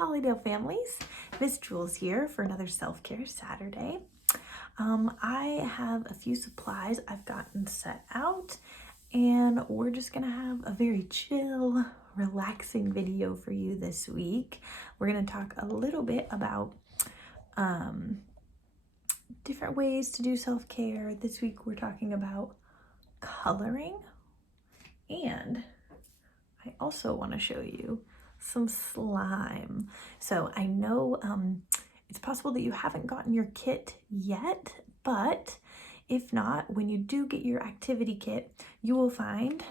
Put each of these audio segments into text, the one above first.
Hollydale families. Miss Jules here for another self-care Saturday. I have a few supplies I've gotten set out, and we're just gonna have a very chill, relaxing video for you this week. We're gonna talk a little bit about different ways to do self-care. This week we're talking about coloring, and I also want to show you some slime. So I know it's possible that you haven't gotten your kit yet, but if not, when you do get your activity kit, you will find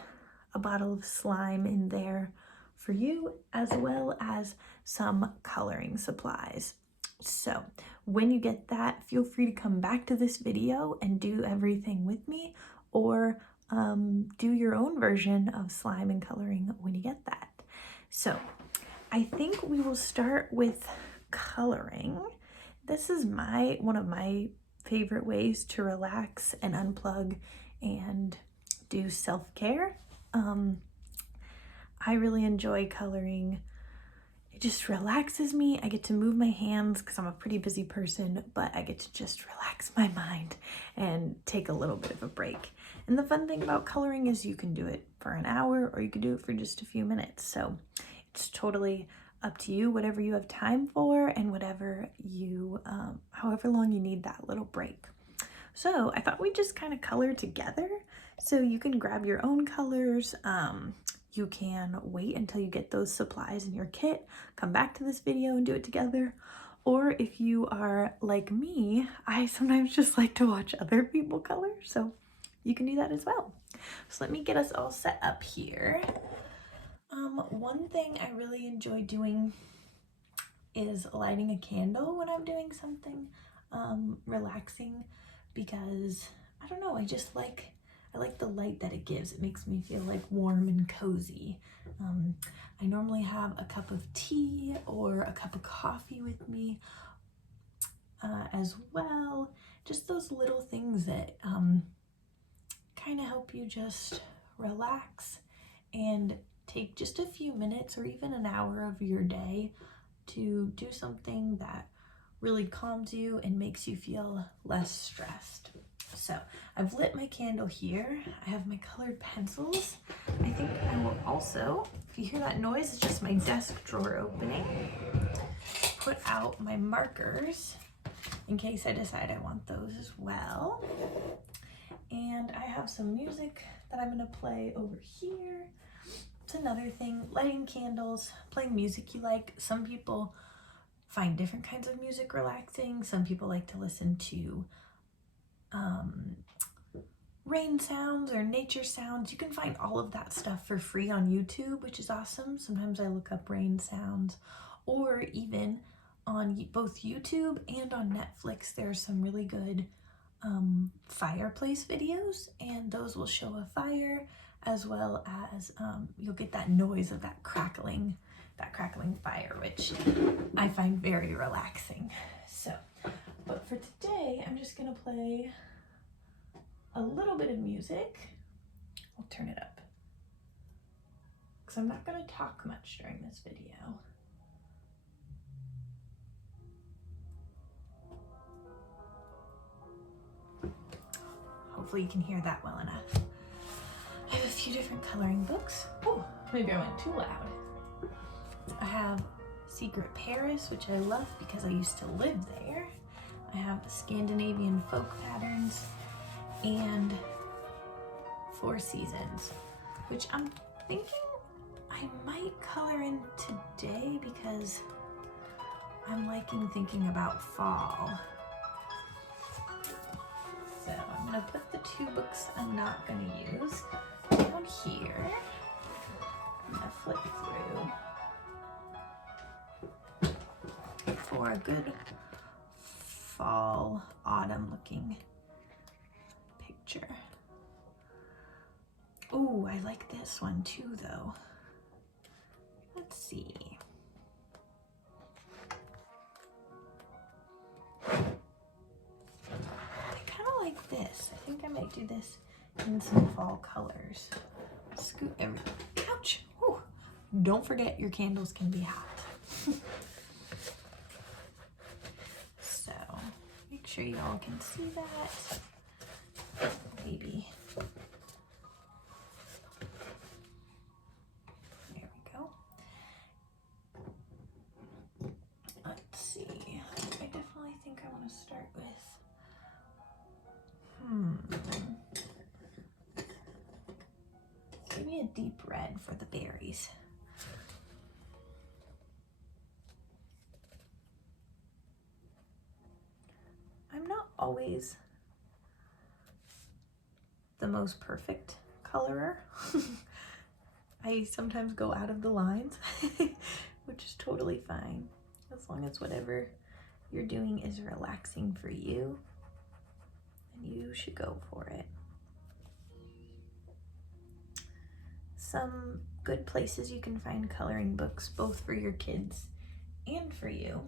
a bottle of slime in there for you, as well as some coloring supplies. So when you get that, feel free to come back to this video and do everything with me, or do your own version of slime and coloring when you get that. So I think we will start with coloring. This is one of my favorite ways to relax and unplug and do self-care. I really enjoy coloring. It just relaxes me. I get to move my hands because I'm a pretty busy person, but I get to just relax my mind and take a little bit of a break. And the fun thing about coloring is you can do it for an hour or you can do it for just a few minutes. So it's totally up to you, whatever you have time for and whatever you, however long you need that little break. So I thought we'd just kind of color together. So you can grab your own colors. You can wait until you get those supplies in your kit, come back to this video and do it together. Or if you are like me, I sometimes just like to watch other people color, so you can do that as well. So let me get us all set up here. One thing I really enjoy doing is lighting a candle when I'm doing something relaxing, because I don't know, I like the light that it gives. It makes me feel like warm and cozy. I normally have a cup of tea or a cup of coffee with me as well. Just those little things that kind of help you just relax and take just a few minutes or even an hour of your day to do something that really calms you and makes you feel less stressed. So I've lit my candle here. I have my colored pencils. I think I will also, if you hear that noise, it's just my desk drawer opening, put out my markers in case I decide I want those as well. And I have some music that I'm gonna play over here. It's another thing, lighting candles, playing music you like. Some people find different kinds of music relaxing. Some people like to listen to rain sounds or nature sounds. You can find all of that stuff for free on YouTube, which is awesome. Sometimes I look up rain sounds, or even on both YouTube and on Netflix, there are some really good fireplace videos, and those will show a fire, as well as you'll get that noise of that crackling fire, which I find very relaxing. So, but for today, I'm just gonna play a little bit of music. I'll turn it up because I'm not gonna talk much during this video. Hopefully you can hear that well enough. I have a few different coloring books. Oh, maybe I went too loud. I have Secret Paris, which I love because I used to live there. I have Scandinavian folk patterns and Four Seasons, which I'm thinking I might color in today because I'm liking thinking about fall. So I'm gonna put the two books I'm not gonna use down here. I'm gonna flip through for a good fall, autumn looking picture. Oh, I like this one too though. Let's see. I kind of like this. I think I might do this in some fall colors. Scoot everything. Ouch! Ooh. Don't forget your candles can be hot. sure you all can see that. Maybe. There we go. Let's see. I definitely think I want to start with maybe a deep red for the berries. I'm not always the most perfect colorer. I sometimes go out of the lines, which is totally fine. As long as whatever you're doing is relaxing for you, then you should go for it. Some good places you can find coloring books, both for your kids and for you,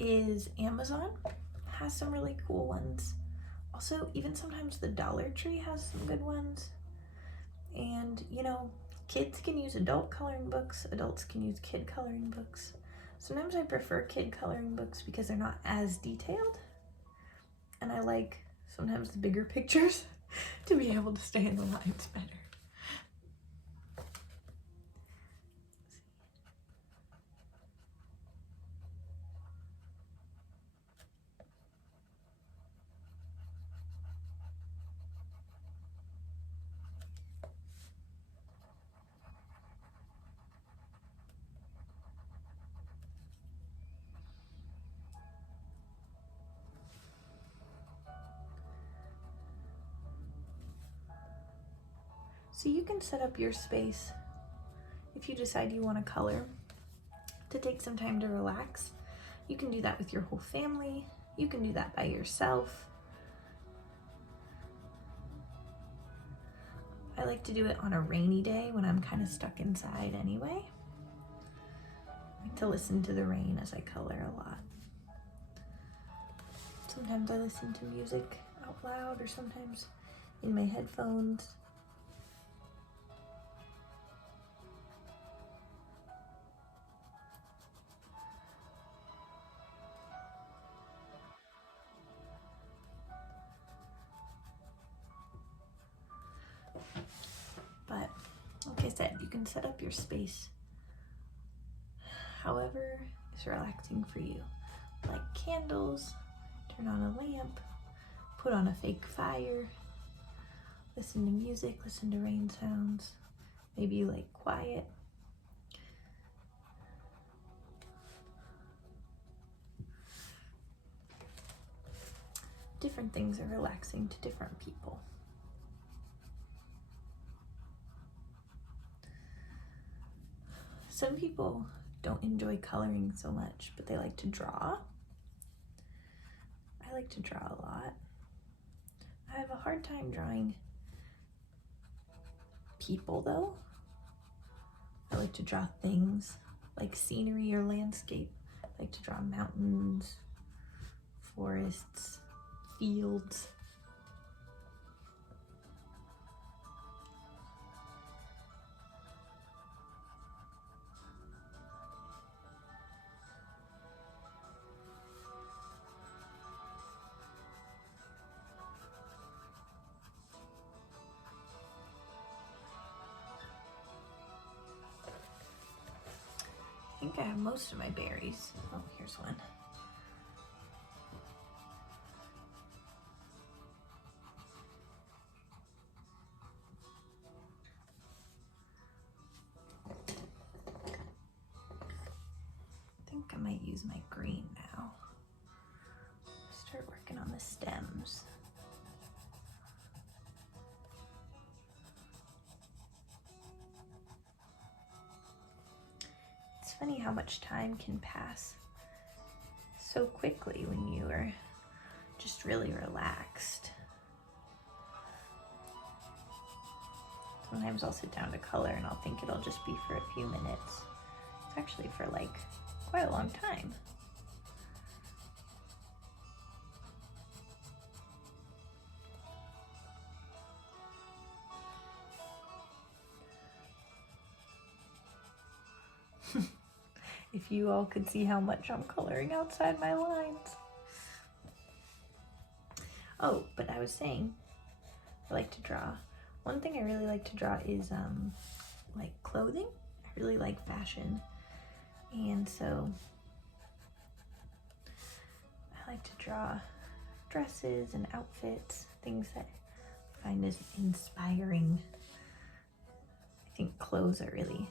is Amazon. Has some really cool ones. Also, even sometimes the Dollar Tree has some good ones. And, you know, kids can use adult coloring books, adults can use kid coloring books. Sometimes I prefer kid coloring books because they're not as detailed. And I like sometimes the bigger pictures to be able to stay in the lines better. So you can set up your space if you decide you want to color to take some time to relax. You can do that with your whole family. You can do that by yourself. I like to do it on a rainy day when I'm kind of stuck inside anyway. I like to listen to the rain as I color a lot. Sometimes I listen to music out loud or sometimes in my headphones. But like I said, you can set up your space however is relaxing for you. Like candles, turn on a lamp, put on a fake fire, listen to music, listen to rain sounds. Maybe you like quiet. Different things are relaxing to different people. Some people don't enjoy coloring so much, but they like to draw. I like to draw a lot. I have a hard time drawing people though. I like to draw things like scenery or landscape. I like to draw mountains, forests, fields. I think I have most of my berries. Oh, here's one. I think I might use my green now. Start working on the stems. It's funny how much time can pass so quickly when you are just really relaxed. Sometimes I'll sit down to color and I'll think it'll just be for a few minutes. It's actually for like quite a long time. If you all could see how much I'm coloring outside my lines. Oh, but I was saying, I like to draw. One thing I really like to draw is like clothing. I really like fashion. And so I like to draw dresses and outfits, things that I find is inspiring. I think clothes are really,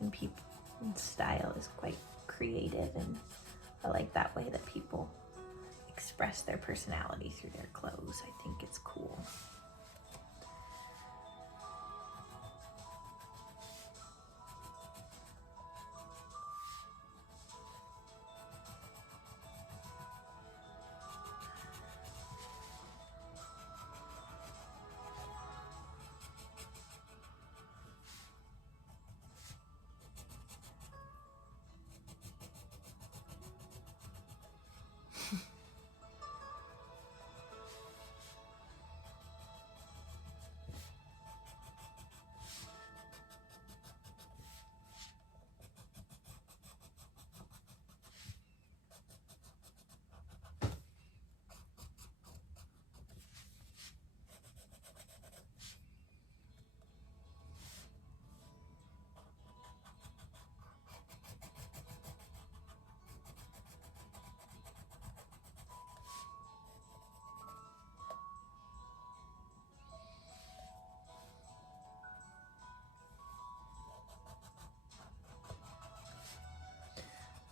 and people, and style is quite creative, and I like that way that people express their personality through their clothes. I think it's cool.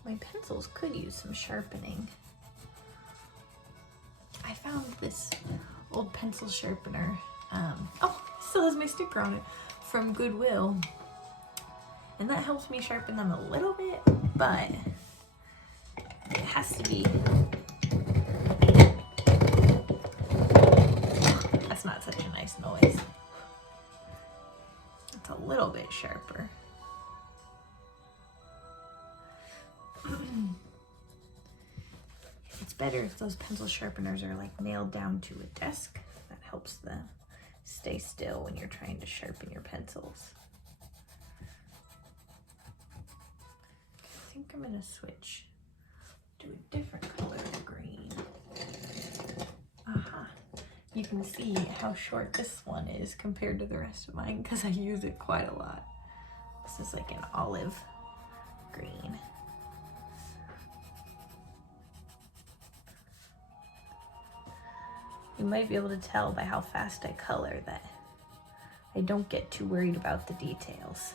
My pencils could use some sharpening. I found this old pencil sharpener. Oh, it still has my sticker on it, from Goodwill. And that helps me sharpen them a little bit, but it has to be. That's not such a nice noise. It's a little bit sharper. It's better if those pencil sharpeners are like nailed down to a desk. That helps them stay still when you're trying to sharpen your pencils. I think I'm gonna switch to a different color of green. Aha. You can see how short this one is compared to the rest of mine because I use it quite a lot. This is like an olive green. You might be able to tell by how fast I color that I don't get too worried about the details.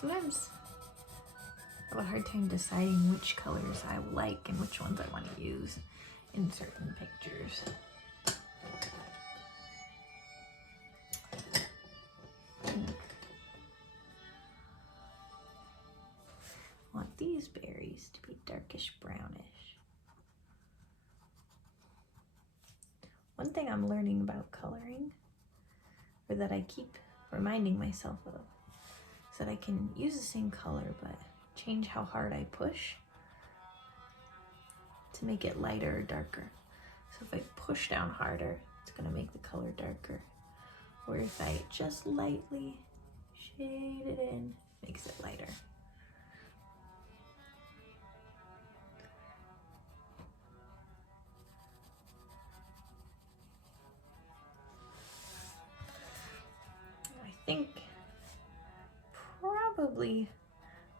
Sometimes I have a hard time deciding which colors I like and which ones I want to use in certain pictures. I want these berries to be darkish brownish. One thing I'm learning about coloring, or that I keep reminding myself of, is that I can use the same color but change how hard I push to make it lighter or darker. So if I push down harder, it's gonna make the color darker. Or if I just lightly shade it in, makes it lighter. I think probably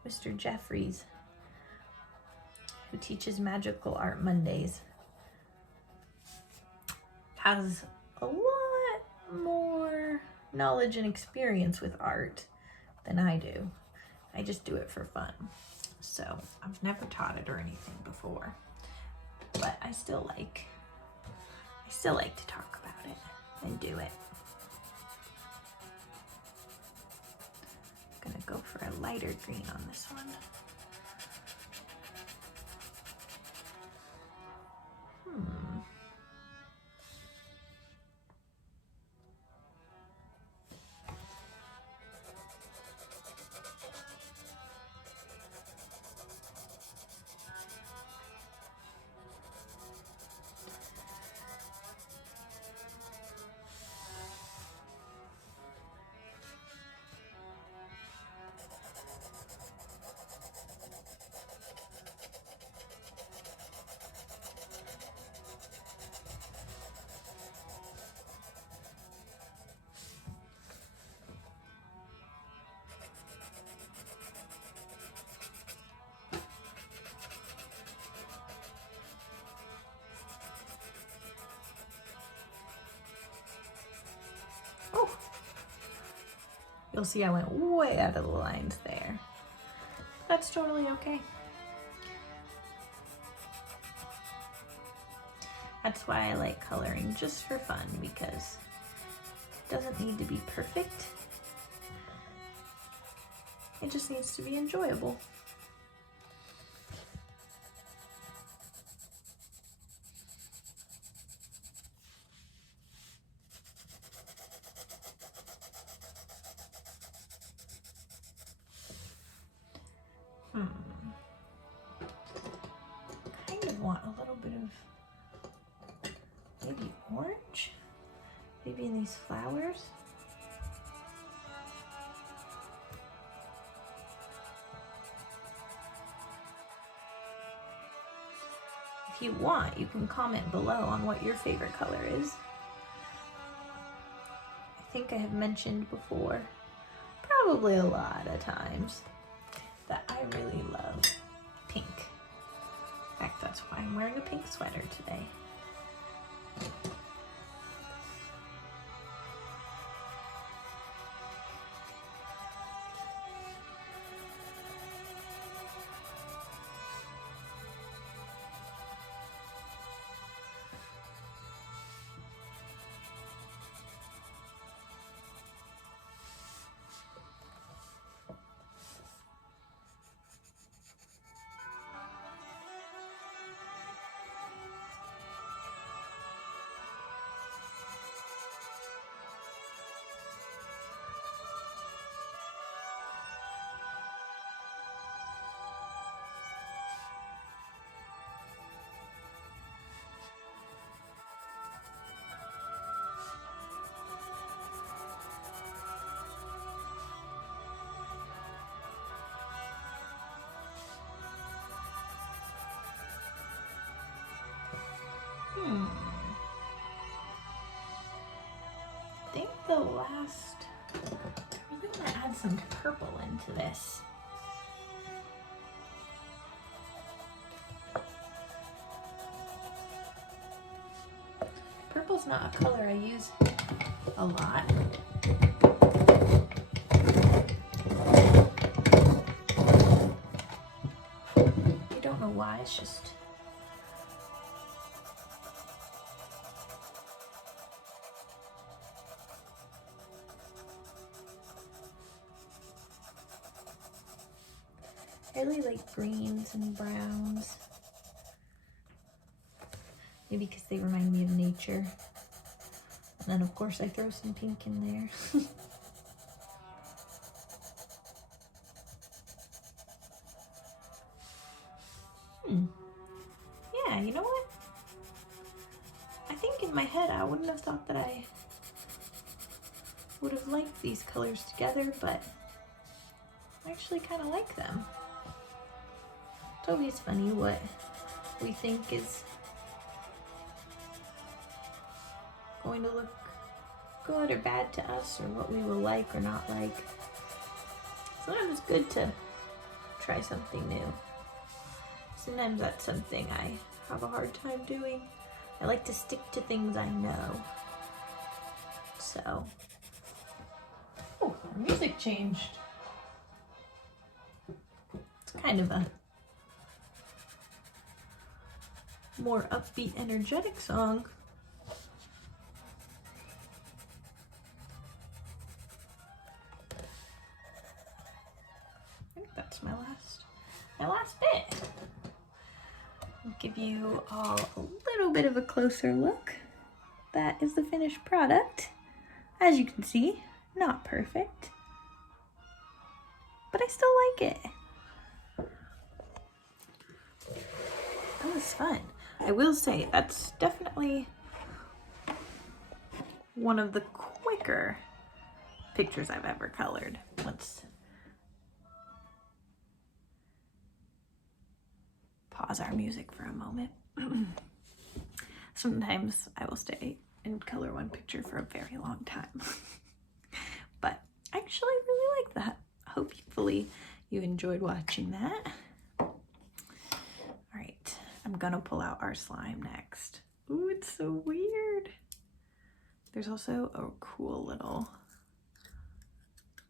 Mr. Jeffries, who teaches Magical Art Mondays, has a lot more knowledge and experience with art than I do. I just do it for fun. So I've never taught it or anything before, but I still like to talk about it and do it. I'm gonna go for a lighter green on this one. Oh, you'll see I went way out of the lines there. That's totally okay. That's why I like coloring, just for fun, because it doesn't need to be perfect. It just needs to be enjoyable. Kind of want a little bit of maybe orange, maybe in these flowers. If you want, you can comment below on what your favorite color is. I think I have mentioned before, probably a lot of times, that I really love pink. In fact, that's why I'm wearing a pink sweater today. I think the last, I really want to add some purple into this. Purple's not a color I use a lot. I don't know why, it's just I really like greens and browns. Maybe because they remind me of nature. And then of course I throw some pink in there. Yeah, you know what? I think in my head I wouldn't have thought that I would have liked these colors together, but I actually kind of like them. It's always funny what we think is going to look good or bad to us, or what we will like or not like. sometimes it's good to try something new. Sometimes that's something I have a hard time doing. I like to stick to things I know. So, oh, our music changed. It's kind of a more upbeat, energetic song. I think that's my last bit. I'll give you all a little bit of a closer look. That is the finished product. As you can see, not perfect, but I still like it. That was fun. I will say that's definitely one of the quicker pictures I've ever colored. Let's pause our music for a moment. Sometimes I will stay and color one picture for a very long time. But I actually really like that. Hopefully you enjoyed watching that. All right, I'm gonna pull out our slime next. Ooh, it's so weird. There's also a cool little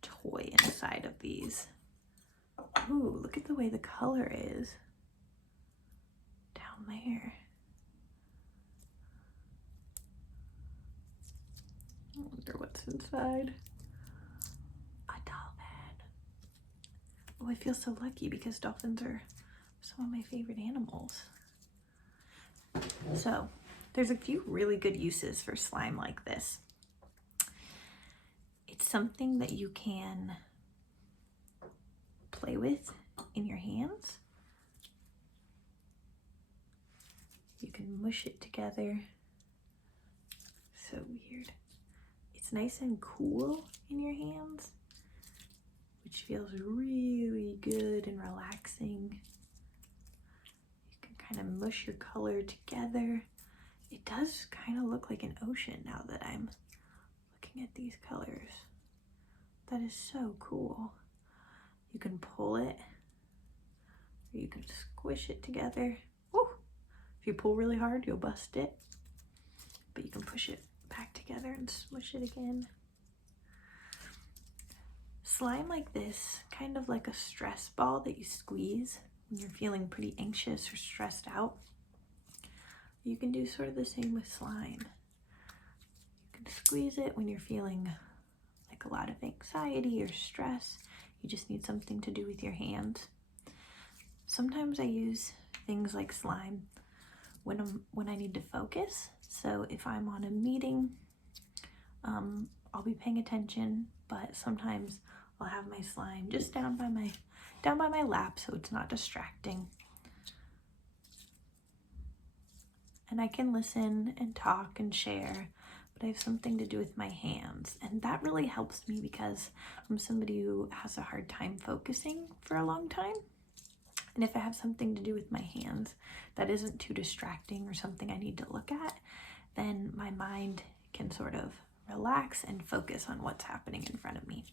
toy inside of these. Ooh, look at the way the color is down there. I wonder what's inside. A dolphin. Oh, I feel so lucky because dolphins are some of my favorite animals. So there's a few really good uses for slime like this. It's something that you can play with in your hands. You can mush it together. So weird. It's nice and cool in your hands, which feels really good and relaxing. You can kind of mush your color together. It does kind of look like an ocean now that I'm looking at these colors. That is so cool. You can pull it, or you can squish it together. Woo! If you pull really hard, you'll bust it, but you can push it back together and smush it again. Slime like this, kind of like a stress ball that you squeeze when you're feeling pretty anxious or stressed out. You can do sort of the same with slime. You can squeeze it when you're feeling like a lot of anxiety or stress. You just need something to do with your hands. Sometimes I use things like slime when I need to focus. So if I'm on a meeting, I'll be paying attention, but sometimes I'll have my slime just down by my lap so it's not distracting. And I can listen and talk and share, but I have something to do with my hands. And that really helps me because I'm somebody who has a hard time focusing for a long time. And if I have something to do with my hands that isn't too distracting or something I need to look at, then my mind can sort of relax and focus on what's happening in front of me.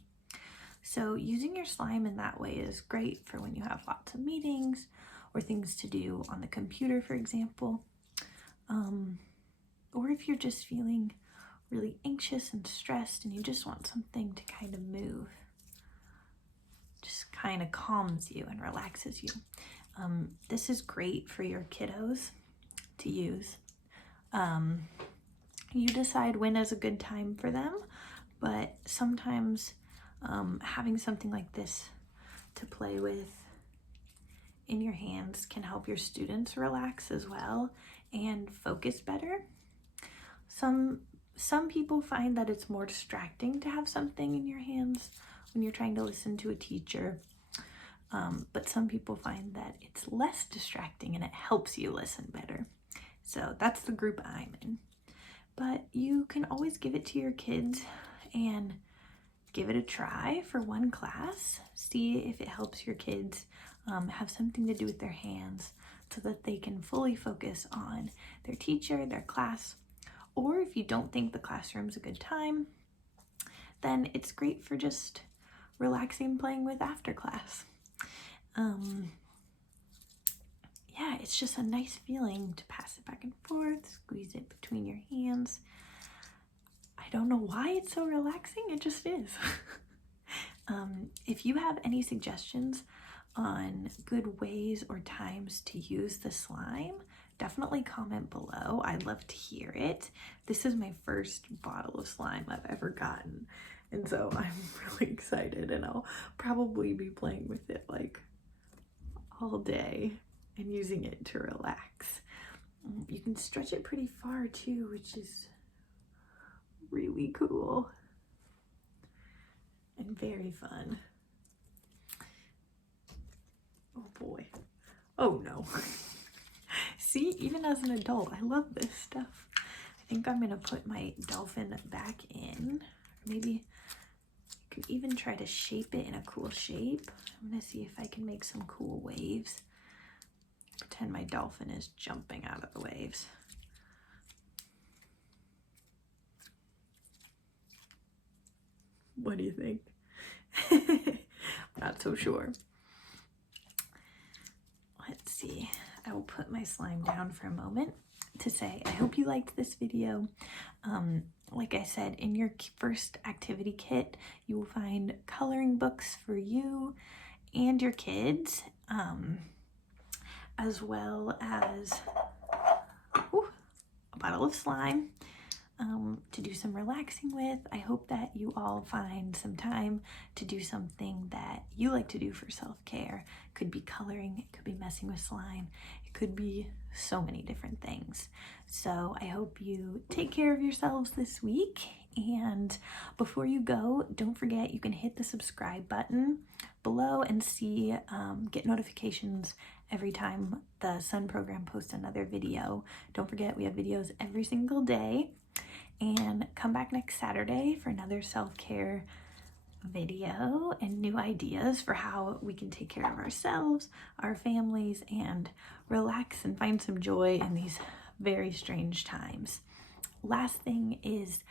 So using your slime in that way is great for when you have lots of meetings or things to do on the computer, for example. Or if you're just feeling really anxious and stressed and you just want something to kind of move. Just kind of calms you and relaxes you. This is great for your kiddos to use. You decide when is a good time for them, but sometimes having something like this to play with in your hands can help your students relax as well and focus better. Some people find that it's more distracting to have something in your hands when you're trying to listen to a teacher, but some people find that it's less distracting and it helps you listen better. So that's the group I'm in. But you can always give it to your kids and give it a try for one class. See if it helps your kids have something to do with their hands so that they can fully focus on their teacher, their class. Or if you don't think the classroom's a good time, then it's great for just relaxing playing with after class. Yeah, it's just a nice feeling to pass it back and forth, squeeze it between your hands. I don't know why it's so relaxing, it just is. If you have any suggestions on good ways or times to use the slime, definitely comment below. I'd love to hear it. This is my first bottle of slime I've ever gotten, and so I'm really excited, and I'll probably be playing with it like all day and using it to relax. You can stretch it pretty far too, which is really cool and very fun. Oh boy. Oh no. See, even as an adult, I love this stuff. I think I'm gonna put my dolphin back in. Maybe I could even try to shape it in a cool shape. I'm gonna see if I can make some cool waves. Pretend my dolphin is jumping out of the waves. What do you think? Not so sure. Let's see. I will put my slime down for a moment to say I hope you liked this video. Like I said, in your first activity kit, you will find coloring books for you and your kids, as well as a bottle of slime to do some relaxing with. I hope that you all find some time to do something that you like to do for self-care. It could be coloring, it could be messing with slime, it could be so many different things. So I hope you take care of yourselves this week, and before you go, don't forget you can hit the subscribe button below and see get notifications every time the Sun program posts another video. Don't forget we have videos every single day, and come back next Saturday for another self-care video and new ideas for how we can take care of ourselves, our families, and relax and find some joy in these very strange times. Last thing is,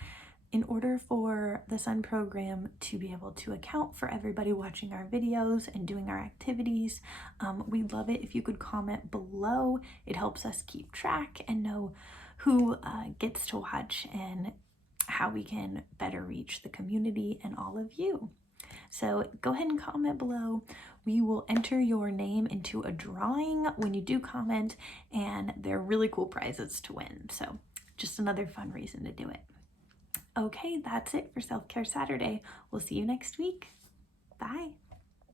in order for the Sun program to be able to account for everybody watching our videos and doing our activities, we'd love it if you could comment below. It helps us keep track and know who gets to watch and how we can better reach the community and all of you. So go ahead and comment below. We will enter your name into a drawing when you do comment, and they're really cool prizes to win. So just another fun reason to do it. Okay, that's it for Self-Care Saturday. We'll see you next week. Bye.